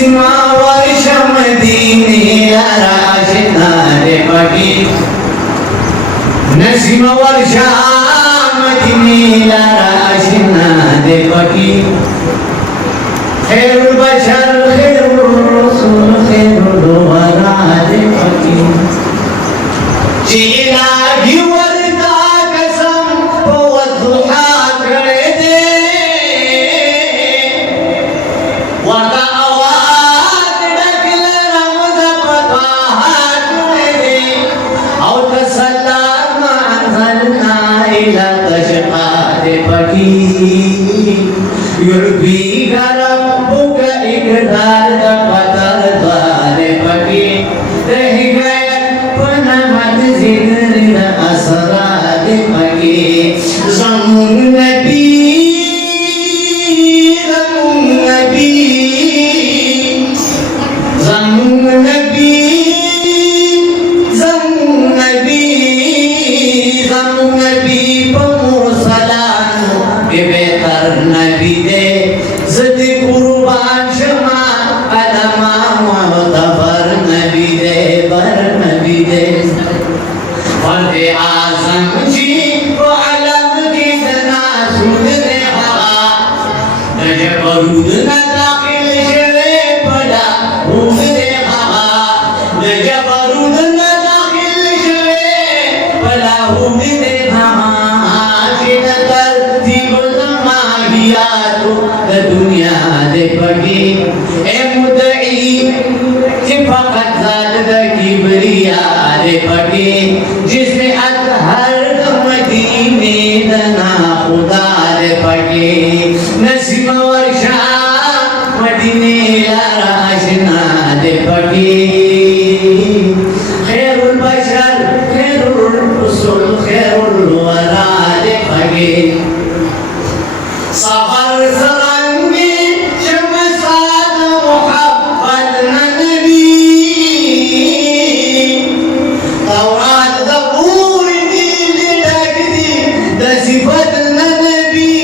नसीमा वर्ष मदीने राशना रे पगी नसीमा वर्ष मदीने राशना रे पगी खैरुल बशर खैरुल रसूल खैरुल वरा रे पगी जीना गिवरता कसम वदुहा करे दे वदा आवाज डकल रमज पता करे दे औ तसल्लम अंजलना इला तशका रे पगी युरबी गरम बुक इकदार दा पतर द्वारे पगी रह गए पनमत जिक्र असरार पगी ज़मुन नबी ज़मुन नबी ज़मुन नबी ज़मुन नबी ज़मुन नबी मुसलान बेहतर नबी दे ज़द कुर्बान शमा अलमा मुतबर नबी दे बर नबी दे वंदे आज़म जी को अलम की तना सुन दे हवा नजब रूद न दाखिल शवे पड़ा भूल दे हवा नजब रूद न दाखिल शवे पड़ा भूल दे हवा जिन तरतीब ज़माहिया तो दुनिया दे पगी ए मुदई कि फकत ज़ात द किबरिया दे पगी जिसने अतहर मदीने दना खुदा दे पगी नसीमा वर्षा मदीने राशना दे पगी खैरुल बशर खैरुल रसूल खैरुल वरा दे पगी सफर सरंगी शमसाद मोहब्बत नबी तौरात ज़बूर नील डगदी दसिफत नबी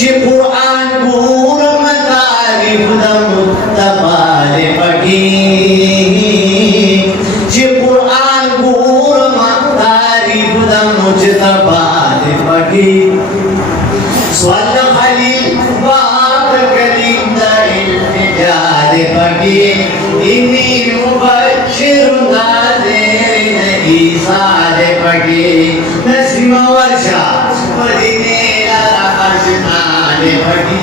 जे कुरान पूर मतारिफ द मुत्तबा रे पगी जे कुरान पूर मतारिफ द मुज्तबा रे पगी स्वल्ल खलील बाप करीम दा इल्तिजा दे पगी इन्नी मुबश्शिरुन नाज़िरिन ईसा दे पगी नसीमा वर्षा मदीने राशना दे पगी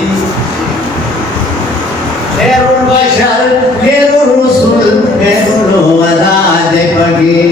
खैरुल बशर खैरुल रसूल खैरुल वरा दे पगी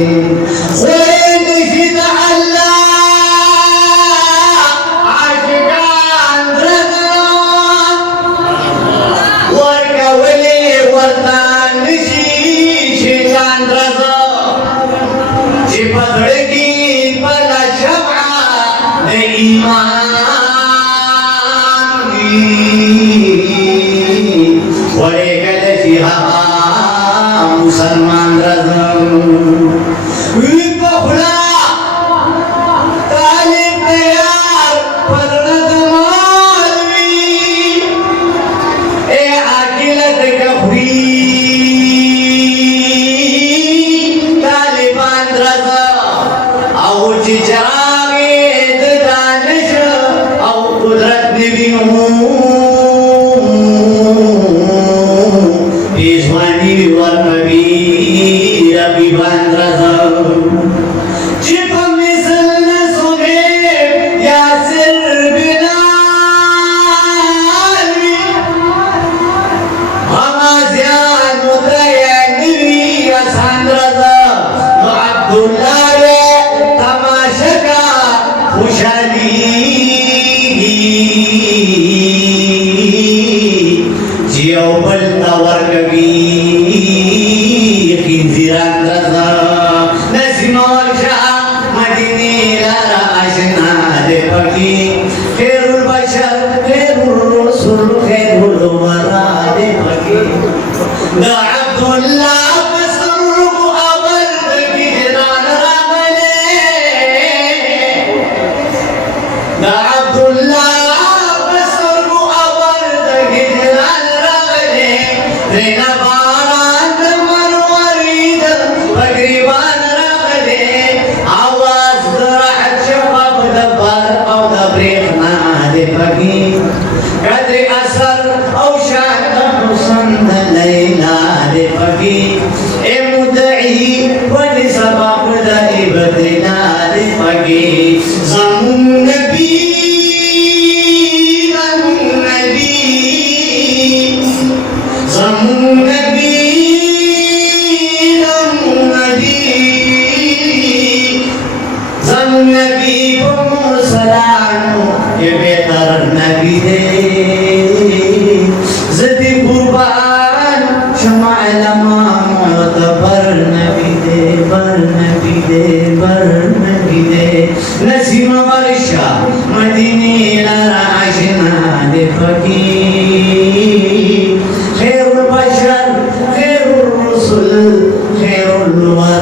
मुसलमान रज़म बहुला तालिब यार परद मालवी ए आकिलत कफरी तालिबान रज़म आओ चिचरागे दानिश आओ कुदरत नबी पेशवानी वर नबी रबी बांध रज़म चिप मिसल सुने यासिर बिलाली हमाज़ियान मुतयनी आसान रज़म अब्दुल्लाह तमाशा का खुशाली जियो बलता वर कभी खिंजीरान रज़म नसीमा वर्षा मदीने राशना दे पगी खैरुल बशर खैरुल रसूल खैरुल वरा दे पगी दा अब्दुल्लाह बसरुगु अबर गिजरान रामले दा अब्दुल्लाह बसरुगु अबर गिजरान रामले बारात मरवरीद तकरीबन रगले आवाज राहत शफाफ दबर او دبریخنا دی پکی قدر اثر او شاعت حسن لیلا دی پکی اے مدعی ولی سبب دی بدنا دی پکی زمون نبی زمون نبی زمون نبی مرسلانو یہ بہتر نبی دے زدی قربان شمع لما معتبر نبی دے بر نبی دے بر نبی دے نسیم ورشا مدینی لرعشنا دے فقیر خیر البشر خیر الرسل خیر الورى